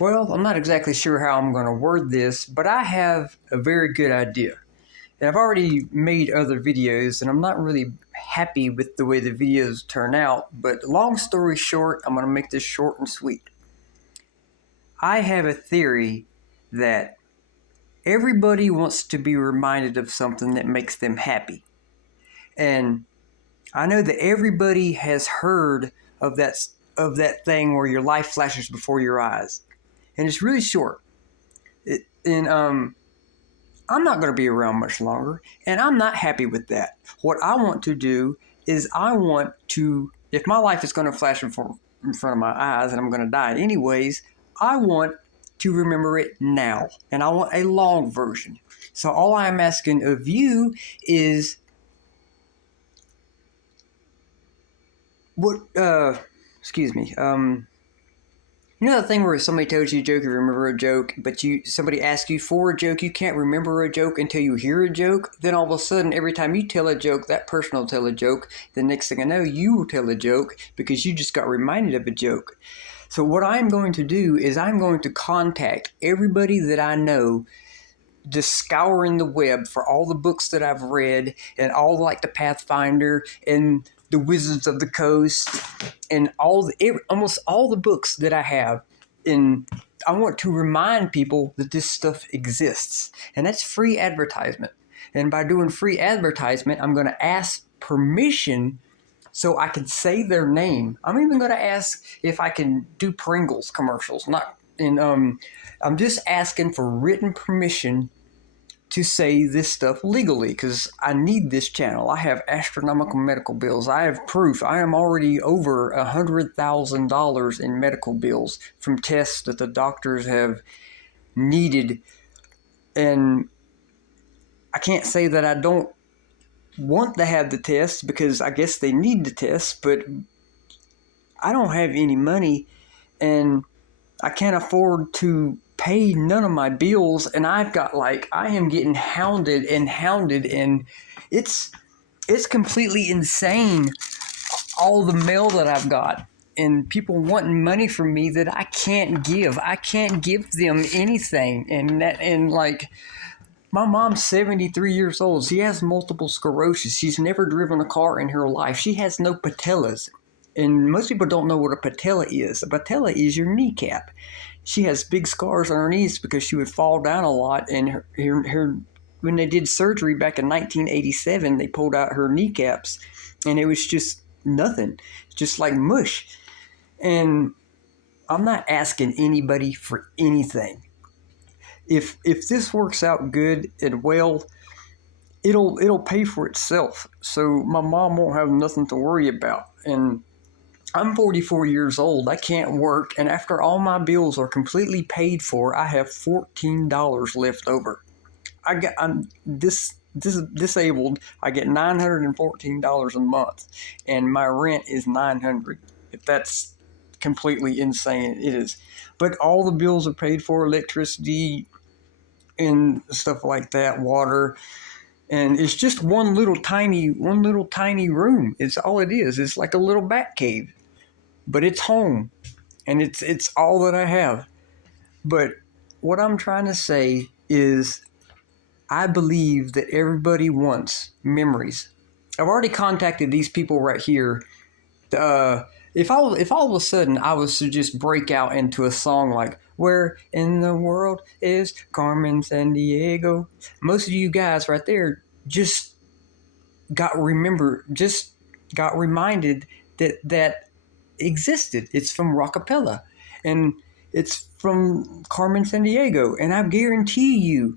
Well, I'm not exactly sure how I'm going to word this, but I have a very good idea. And I've already made other videos, and I'm not really happy with the way the videos turn out. But long story short, I'm going to make this short and sweet. I have a theory that everybody wants to be reminded of something that makes them happy. And I know that everybody has heard of that thing where your life flashes before your eyes. And it's really short. I'm not going to be around much longer, and I'm not happy with that. What I want to do is if my life is going to flash in front of my eyes and I'm going to die anyways, I want to remember it now, and I want a long version. So all I'm asking of you is you know the thing where somebody tells you a joke, you remember a joke, but somebody asks you for a joke, you can't remember a joke until you hear a joke? Then all of a sudden, every time you tell a joke, that person will tell a joke. The next thing I know, you will tell a joke because you just got reminded of a joke. So what I'm going to do is I'm going to contact everybody that I know, just scouring the web for all the books that I've read and all like the Pathfinder and the Wizards of the Coast and almost all the books that I have. And I want to remind people that this stuff exists. And that's free advertisement. And by doing free advertisement, I'm going to ask permission so I can say their name. I'm even going to ask if I can do Pringles commercials. I'm just asking for written permission to say this stuff legally because I need this channel. I have astronomical medical bills. I have proof. I am already over $100,000 in medical bills from tests that the doctors have needed. And I can't say that I don't want to have the tests because I guess they need the tests, but I don't have any money and I can't afford to pay none of my bills, and I am getting hounded, and it's completely insane, all the mail that I've got, and people wanting money from me that I can't give. I can't give them anything, and my mom's 73 years old. She has multiple sclerosis. She's never driven a car in her life. She has no patellas. And most people don't know what a patella is. A patella is your kneecap. She has big scars on her knees because she would fall down a lot. And when they did surgery back in 1987, they pulled out her kneecaps. And it was just nothing. Just like mush. And I'm not asking anybody for anything. If this works out good and well, it'll pay for itself. So my mom won't have nothing to worry about. And I'm 44 years old. I can't work, and after all my bills are completely paid for, I have $14 left over. I'm disabled. I get $914 a month, and my rent is $900. If that's completely insane, it is. But all the bills are paid for: electricity and stuff like that, water. And it's just one little tiny room. It's all it is. It's like a little bat cave. But it's home, and it's all that I have. But what I'm trying to say is I believe that everybody wants memories. I've already contacted these people right here. If all of a sudden I was to just break out into a song like "Where in the World is Carmen Sandiego," most of you guys right there just got reminded that existed. It's from Rockapella, and it's from Carmen Sandiego, and I guarantee you,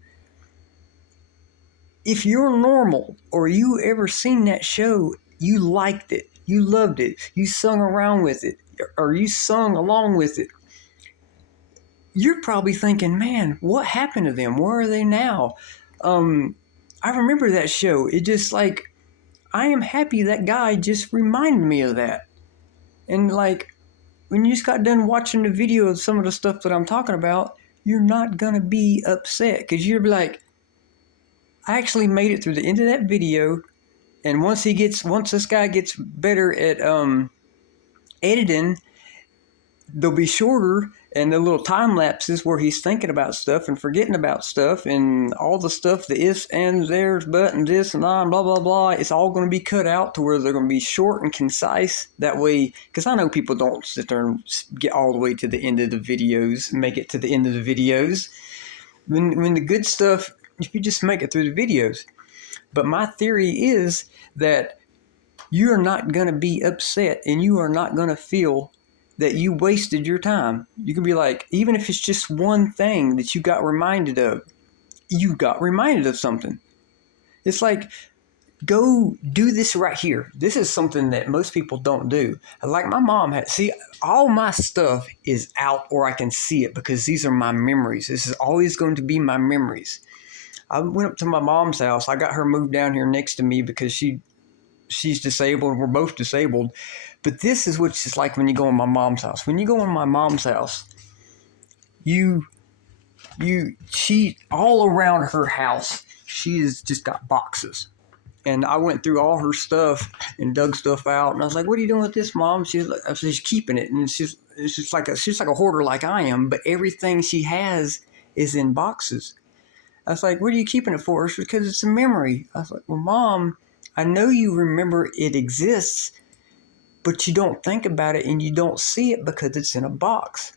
if you're normal or you ever seen that show, you liked it, you loved it, you sung around with it, or you sung along with it. You're probably thinking, man, what happened to them? Where are they now? I remember that show. It just I am happy that guy just reminded me of that. And when you just got done watching the video of some of the stuff that I'm talking about, you're not going to be upset because you'll be like, I actually made it through the end of that video. And once this guy gets better at editing, they'll be shorter, and the little time lapses where he's thinking about stuff and forgetting about stuff and all the stuff, the ifs and there's but and this and that and blah blah blah, it's all going to be cut out to where they're going to be short and concise. That way, because I know people don't sit there and get all the way to the end of the videos, make it to the end of the videos. When the good stuff, if you just make it through the videos. But my theory is that you're not going to be upset and you are not going to feel that you wasted your time. You can be like, even if it's just one thing that you got reminded of, you got reminded of something. It's like, go do this right here. This is something that most people don't do. Like my mom had, see, all my stuff is out or I can see it because these are my memories. This is always going to be my memories. I went up to my mom's house. I got her moved down here next to me because she's disabled. We're both disabled. But this is what it's like when you go in my mom's house. When you go in my mom's house, she all around her house, she has just got boxes. And I went through all her stuff and dug stuff out. And I was like, "What are you doing with this, Mom?" She's like, "She's keeping it." And she's like a hoarder like I am. But everything she has is in boxes. I was like, "What are you keeping it for?" It's because it's a memory. I was like, "Well, Mom, I know you remember it exists, but you don't think about it and you don't see it because it's in a box."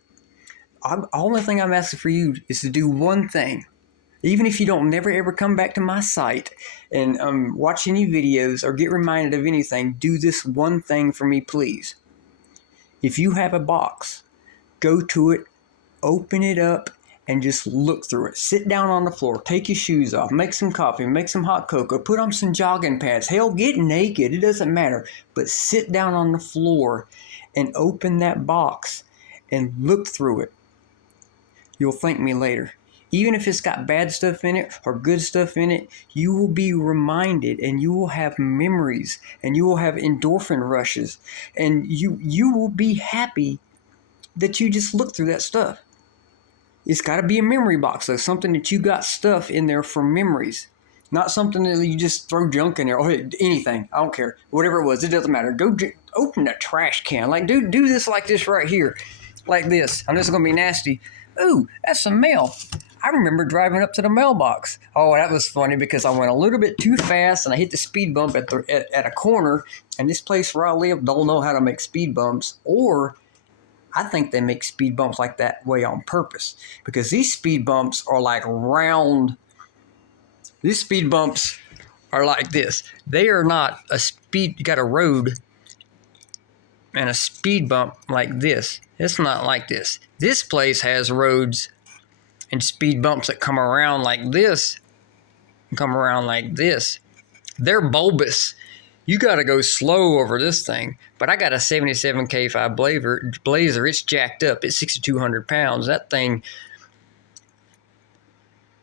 The only thing I'm asking for you is to do one thing. Even if you don't never ever come back to my site and watch any videos or get reminded of anything, do this one thing for me, please. If you have a box, go to it, open it up, and just look through it. Sit down on the floor, take your shoes off, make some coffee, make some hot cocoa, put on some jogging pants. Hell, get naked. It doesn't matter. But sit down on the floor and open that box and look through it. You'll thank me later. Even if it's got bad stuff in it or good stuff in it, you will be reminded and you will have memories and you will have endorphin rushes and you will be happy that you just looked through that stuff. It's got to be a memory box, though, something that you got stuff in there for memories. Not something that you just throw junk in there. Oh, hey, anything. I don't care. Whatever it was, it doesn't matter. Go open that trash can. Like, do this like this right here. Like this. I know it's going to be nasty. Ooh, that's some mail. I remember driving up to the mailbox. Oh, that was funny because I went a little bit too fast and I hit the speed bump at a corner. And this place where I live don't know how to make speed bumps, or I think they make speed bumps like that way on purpose because these speed bumps are like round. These speed bumps are like this. They are not a speed. You got a road and a speed bump like this. It's not like this. This place has roads and speed bumps that come around like this and come around like this. They're bulbous. You got to go slow over this thing. But I got a 77 K5 Blazer. It's jacked up. It's 6,200 pounds. That thing,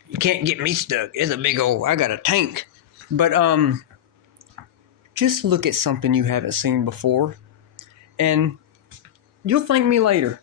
you can't get me stuck. It's a big old, I got a tank. But just look at something you haven't seen before. And you'll thank me later.